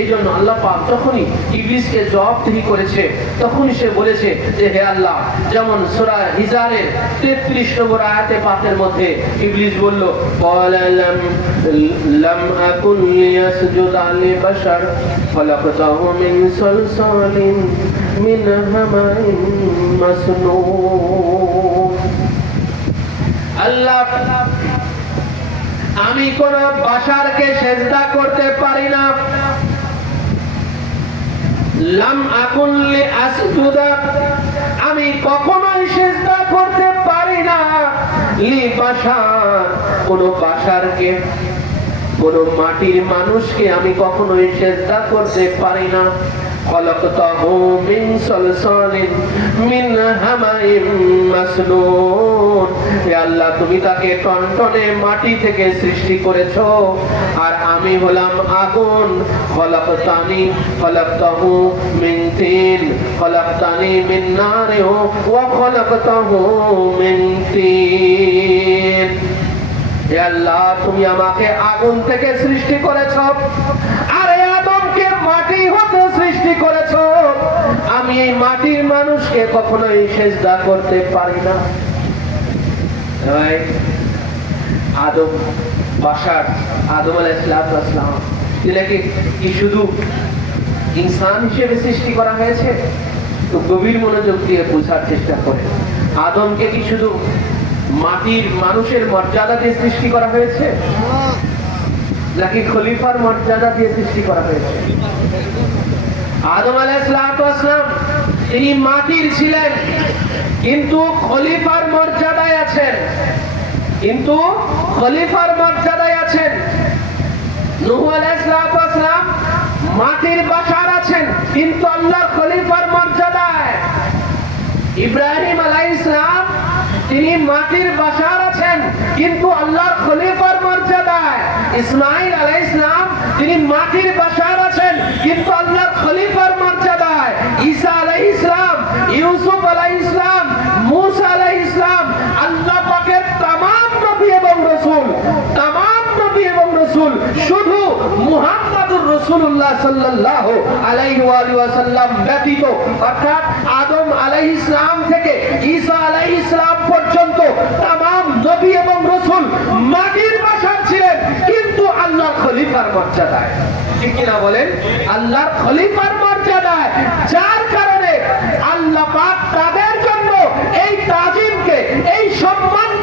এই জন্য আল্লাহ পাক যখনই ইবলিসকে জবাবদিহি করেছে। তখনই সে বলেছে যে, হে আল্লাহ, যেমন সূরা হিজারের 33 নম্বর আয়াতে পাকের মধ্যে ইবলিস বলল লাম আকুন লিয়াসজুদা লিবাশার খলাকতাহু মিন সালসালিন মিন হামাইন মাসনুন। আল্লাহ, আমি কোন বাসারকে সেজদা করতে পারি না। লাম আকুল্লি আসজুদা আমি কখনোই সেজদা করতে পারি না লি বাসার কোন বাসারকে কোন মাটির মানুষকে আমি কখনোই সেজদা করতে পারি না خلقته من صلصال من حمأ مسنون হে আল্লাহ, তুমি তাকে টনটনে মাটি থেকে সৃষ্টি করেছ। আর আমি হলাম আগুন। খলাকতানি, খলাকতাহু মিন তিন খলাকতানি মিন ওয়া মিন তিন হে আল্লাহ, তুমি আমাকে আগুন থেকে সৃষ্টি করেছ। আর আদমকে মাটি হতে সৃষ্টি করেছ। আমি এই মাটির মানুষকে কখনোই সেজদা করতে পারি না। আদম বাসার আদম কি শুধু ইনসান হিসেবে সৃষ্টি করা হয়েছে? তো গভীর মনোযোগ দিয়ে বোঝার চেষ্টা করে আদমকে কি শুধু মাটির মানুষের মর্যাদা দিয়ে সৃষ্টি করা হয়েছে? নাকি খলিফার মর্যাদা দিয়ে সৃষ্টি করা হয়েছে? আদম আলাইসালাম তিনি মাটির ছিলেন, কিন্তু খলিফার মর্যাদায় আছেন। কিন্তু খলিফার মর্যাদায় আছেন। নূহ আলাইসালাম মাটির বাসার আছেন, কিন্তু আল্লাহর খলিফার মর্যাদায়। ইব্রাহিম আলাইসালাম তিনি মাটির বাসার আছেন, কিন্তু আল্লাহর খলিফার মর্যাদায়। ইসমাইল আলাইসালাম তিনি মাটির বাসার রাসূলুল্লাহ সাল্লাল্লাহু আলাইহি ওয়া আলিহি ওয়াসাল্লাম ব্যতীত অর্থাৎ আদম আলাইহিস ইসলাম থেকে ঈসা আলাইহিস ইসলাম পর্যন্ত तमाम নবী এবং রাসূল মাটির বাসার ছিলেন কিন্তু আল্লাহর খলিফার মর্যাদায় ঠিক কিনা বলেন আল্লাহর খলিফার মর্যাদায় যার কারণে আল্লাহ পাক তাদের জন্য এই তাজিমকে এই সম্মানটাকে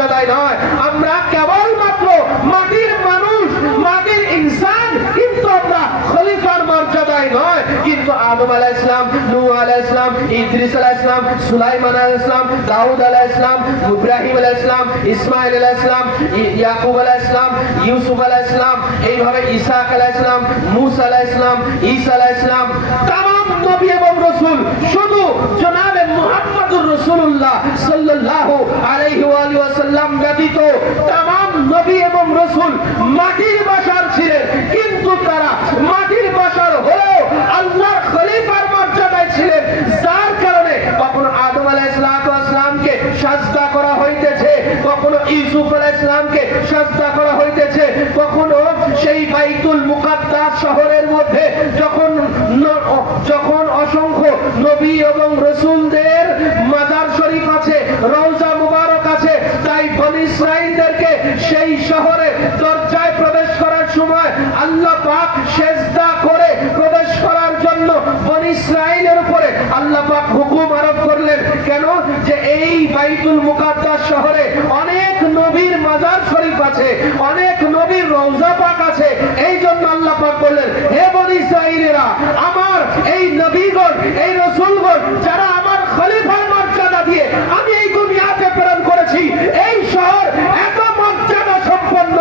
মর্যাদায় নয় আমরা কেবল মাত্র মাটির মানুষ মাটির ইনসান কিন্তু আমরা খলিফার মর্যাদায় নয় কিন্তু আদম আলাহ ইসলাম নূহ আলাহ ইসলাম ইদ্রিস আলাহ ইসলাম সুলাইমান আলাহ ইসলাম দাউদ আলাহ ইসলাম ইব্রাহিম আলাহ ইসলাম ইসমাইল আলাহ ইসলাম ইয়াকুব আলাহ ইসলাম ইউসুফ আলাহ ইসলাম এইভাবে ইসাক আলাহ ইসলাম মুসা আলাহ ইসলাম ঈসা আলাহ ইসলাম নবী এবং রসুল, শুধু জনাবে মুহাম্মদুর রসুল্লাহ সাল্লাল্লাহু আলাইহি ওয়াসাল্লাম ব্যতীত তাম নবী এবং রসুল মাটির বাসার ছিলেন, কিন্তু তারা যখন অসংখ্য নবী এবং রসুলদের মাজার শরীফ আছে, রওজা মুবারক আছে, তাই বনি সেই শহরে দরজায় প্রবেশ করার সময় আল্লাহ পাক সেজদা করে প্রবেশ করার জন্য বনি উপরে আল্লাহ পাক হুকুম আরোপ করলেন। কেন? যে এই বাইতুল মুকাদ্দাস শহরে অনেক নবীর মাজার শরীফ আছে, অনেক নবীর রওজা পাক আছে, এই জন্য আল্লাহ পাক বললেন হে বনি ইসরাইলেরা আমার এই নবীগণ, এই রসুলগণ, যারা আমার খলিফার মর্যাদা দিয়ে আমি এই দুনিয়াতে প্রেরণ করেছি, এই শহর এত মর্যাদা সম্পন্ন,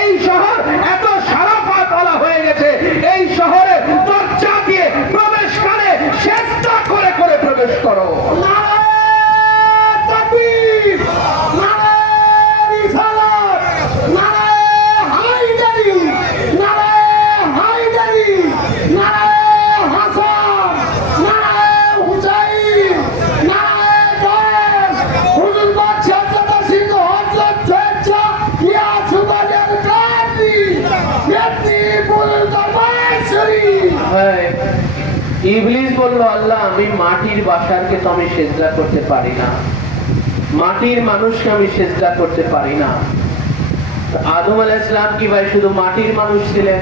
এই শহর এত সারাফা বলা হয়ে গেছে, এই শহরে দরজা দিয়ে প্রবেশ করে চেষ্টা করে করে প্রবেশ করো। হ্যাঁ। ইবলিস বলল, আল্লাহ, আমি মাটির বাসারকে তো আমি সেজদা করতে পারি না। মাটির মানুষকে আমি সেজদা করতে পারি না। আদম আলাহ ইসলাম কি ভাই, শুধু মাটির মানুষ ছিলেন?